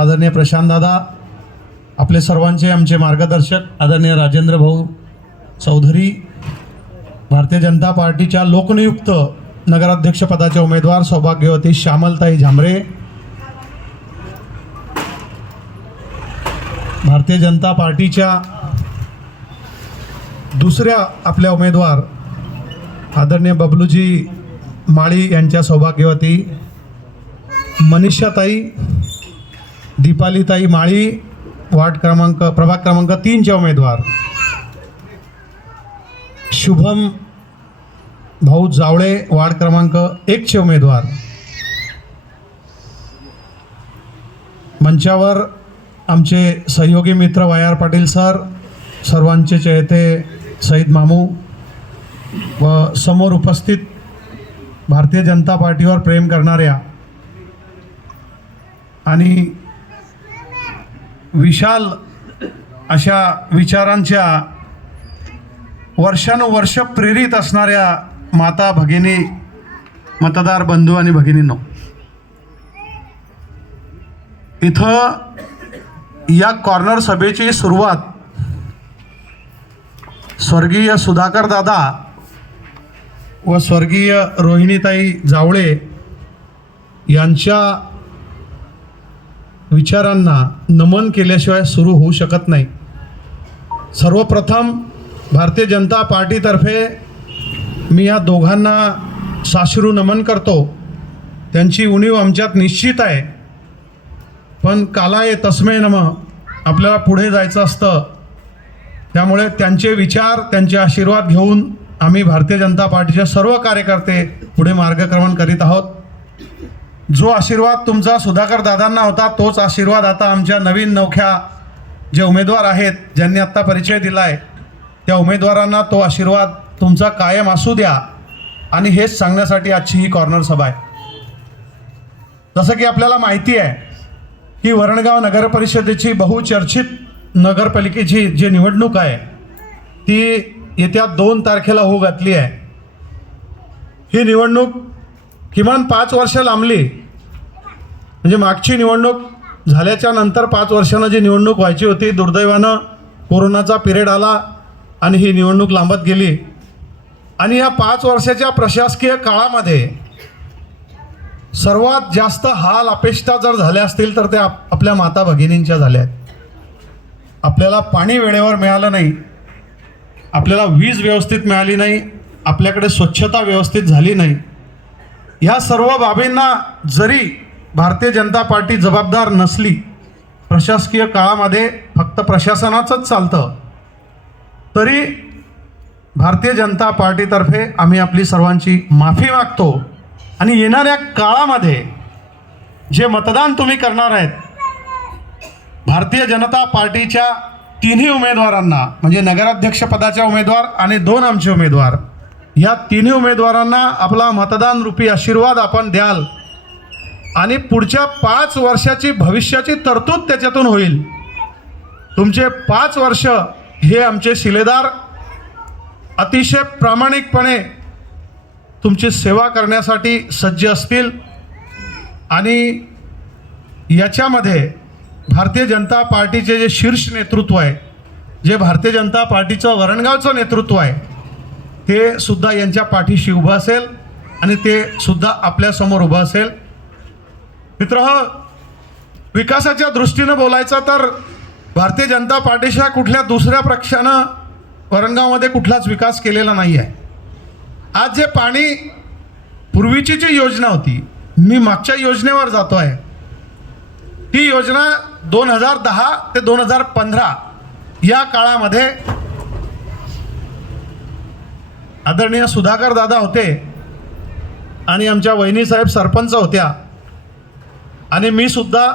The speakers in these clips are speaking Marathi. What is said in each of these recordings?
आदरणीय प्रशांतदादा आपले सर्वांचे आमचे मार्गदर्शक आदरणीय राजेंद्र भाऊ चौधरी भारतीय जनता पार्टीच्या लोकनियुक्त नगराध्यक्षपदाचे उमेदवार सौभाग्यवती श्यामलताई झांबरे भारतीय जनता पार्टीच्या दुसऱ्या आपल्या उमेदवार आदरणीय बबलूजी माळी यांच्या सौभाग्यवती मनीषाताई दीपालीताई माळी वार्ड क्रमांक प्रभाग क्रमांक तीनचे उमेदवार. शुभम भाऊ जावळे वार्ड क्रमांक एकचे उमेदवार. मंचावर आमचे सहयोगी मित्र वाय आर पाटील सर सर्वांचे चेहते सईद मामू व समोर उपस्थित भारतीय जनता पार्टीवर प्रेम करणाऱ्या आणि विशाल अशा विचारांच्या वर्षानुवर्ष प्रेरित असणाऱ्या माता भगिनी मतदार बंधू आणि भगिनींनो इथं या कॉर्नर सभेची सुरुवात स्वर्गीय सुधाकर दादा व स्वर्गीय रोहिणीताई जावळे यांच्या विचारांना नमन केल्याशिवाय सुरू होऊ शकत नाही. सर्वप्रथम भारतीय जनता पार्टीतर्फे मी या दोघांना साश्रू नमन करतो. त्यांची उणीव आमच्यात निश्चित आहे. पण कालाय तस्मे नम आपल्याला पुढे जायचं असतं. त्यामुळे त्यांचे विचार त्यांचे आशीर्वाद घेऊन आम्ही भारतीय जनता पार्टीचे सर्व कार्यकर्ते पुढे मार्गक्रमण करीत आहोत. जो आशीर्वाद तुमचा सुधाकर दादांना होता तोच आशीर्वाद आता आमच्या नवीन नवख्या जे उमेदवार आहेत ज्यांनी आत्ता परिचय दिला आहे त्या उमेदवारांना तो आशीर्वाद तुमचा कायम असू द्या. आणि हेच सांगण्यासाठी आजची ही कॉर्नर सभा आहे. जसं की आपल्याला माहिती आहे की वरणगाव नगरपरिषदेची बहुचर्चित नगरपालिकेची जी निवडणूक आहे ती येत्या दोन तारखेला होऊ घातली आहे. ही निवडणूक किमान पाच वर्ष लांबली. म्हणजे मागची निवडणूक झाल्याच्यानंतर पाच वर्षानं जी निवडणूक व्हायची होती दुर्दैवानं कोरोनाचा पिरियड आला आणि ही निवडणूक लांबत गेली. आणि या पाच वर्षाच्या प्रशासकीय काळामध्ये सर्वात जास्त हाल अपेष्टा जर झाल्या असतील तर त्या आपल्या माता भगिनींच्या झाल्या आहेत. आपल्याला पाणी वेळेवर मिळालं नाही. आपल्याला वीज व्यवस्थित मिळाली नाही. आपल्याकडे स्वच्छता व्यवस्थित झाली नाही. ह्या सर्व बाबींना जरी भारतीय जनता पार्टी जबाबदार नसली प्रशासकीय काळामध्ये फक्त प्रशासनाचंच चालतं तरी भारतीय जनता पार्टीतर्फे आम्ही आपली सर्वांची माफी मागतो आणि येणाऱ्या काळामध्ये जे मतदान तुम्ही करणार आहेत भारतीय जनता पार्टीच्या तिन्ही उमेदवारांना म्हणजे नगराध्यक्षपदाच्या उमेदवार आणि दोन आमचे उमेदवार या तिन्ही उमेदवारांना आपला मतदान रूपी आशीर्वाद आपण द्याल. आणि पुढच्या पाच वर्षाची भविष्याची तरतूद त्याच्यातून होईल. तुमचे पाच वर्ष हे आमचे शिलेदार अतिशय प्रामाणिकपणे तुमची सेवा करण्यासाठी सज्ज असतील. आणि याच्यामध्ये भारतीय जनता पार्टीचे जे शीर्ष नेतृत्व आहे जे भारतीय जनता पार्टीचं वरणगावचं नेतृत्व आहे ते सुद्धा यांच्या पाठीशी उभं असेल आणि ते सुद्धा आपल्यासमोर उभं असेल. मित्र विकासाच्या दृष्टीनं बोलायचं तर भारतीय जनता पार्टीच्या कुठल्या दुसऱ्या पक्षानं वरणगावमध्ये कुठलाच विकास केलेला नाही आहे आज जे पाणी पूर्वीची जी योजना होती मी मागच्या योजनेवर जातो आहे ती योजना दोन हजार दहा ते दोन हजार पंधरा या काळामध्ये आदरणीय सुधाकर दादा होते आणि आमच्या वहिनीसाहेब सरपंच होत्या. आणि मी सुद्धा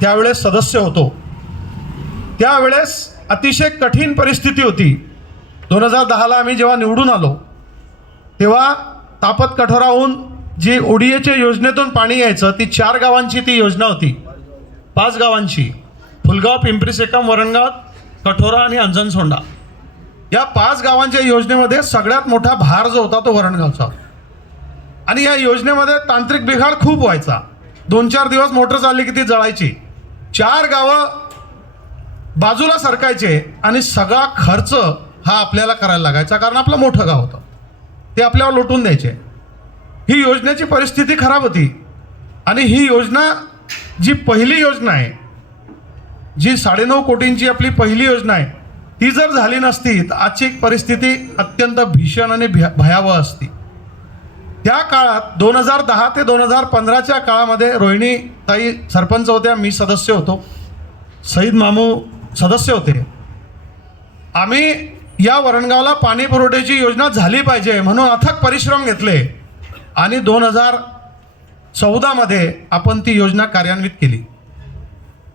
त्यावेळेस सदस्य होतो. त्यावेळेस अतिशय कठीण परिस्थिती होती. दोन हजार दहाला आम्ही जेव्हा निवडून आलो तेव्हा तापत कठोराहून जी ओडीएच्या योजनेतून पाणी यायचं ती चार गावांची ती योजना होती. पाच गावांची. फुलगाव पिंपरी सेकम वरणगाव कठोरा आणि अंजनसोंडा. या पाच गावांच्या योजनेमध्ये सगळ्यात मोठा भार जो होता तो वरणगावचा. आणि या योजनेमध्ये तांत्रिक बिघाड खूप व्हायचा. दोन चार दिवस मोटर चालली की ती जळायची. चार गावं बाजूला सरकायचे आणि सगळा खर्च हा आपल्याला करायला लागायचा कारण आपलं मोठं गाव होतं. ते आपल्यावर लुटून द्यायचे. ही योजनेची परिस्थिती खराब होती. आणि ही योजना जी पहिली योजना आहे जी साडेनऊ कोटींची आपली पहिली योजना आहे ती जर झाली नसती तर आजची परिस्थिती अत्यंत भीषण आणि भयावह असती. त्या काळात दोन हजार दहा ते दोन हजार पंधराच्या काळामध्ये रोहिणी ताई सरपंच होत्या मी सदस्य होतो. सईद मामू सदस्य होते. आम्ही या वरणगावला पाणी पुरवठ्याची योजना झाली पाहिजे म्हणून अथक परिश्रम घेतले आणि दोन हजार चौदामध्ये आपण ती योजना कार्यान्वित केली.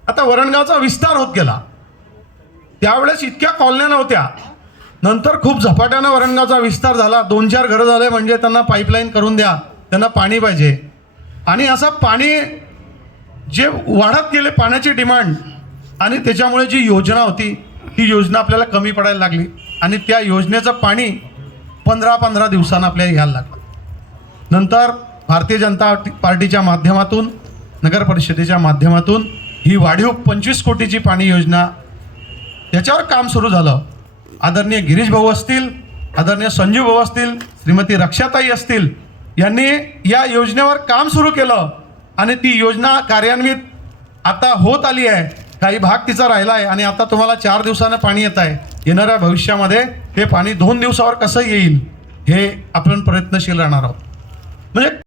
आता वरणगावचा विस्तार होत गेला. त्यावेळेस इतक्या कॉलन्या नव्हत्या. नंतर खूप झपाट्यानं वरंगाचा विस्तार झाला. दोन चार घरं झाले म्हणजे त्यांना पाईपलाईन करून द्या. त्यांना पाणी पाहिजे. आणि असं पाणी जे वाढत गेले पाण्याची डिमांड आणि त्याच्यामुळे जी योजना होती ती योजना आपल्याला कमी पडायला लागली. आणि त्या योजनेचं पाणी पंधरा पंधरा दिवसानं आपल्याला घ्यायला लागलं. नंतर भारतीय जनता पार्टीच्या माध्यमातून नगर परिषदेच्या माध्यमातून ही वाढीव पंचवीस कोटीची पाणी योजना याच्यावर काम सुरू झालं. आदरणीय गिरीश भाऊ असतील आदरणीय संजीव भाऊ असतील श्रीमती रक्षाताई असतील यांनी या योजनेवर काम सुरू केलं. आणि ती योजना कार्यान्वित आता होत आली आहे. काही भाग तिचा राहिला आहे. आणि आता तुम्हाला चार दिवसानं पाणी येत आहे. येणाऱ्या भविष्यामध्ये ते पाणी दोन दिवसावर कसं येईल हे आपण प्रयत्नशील राहणार आहोत. म्हणजे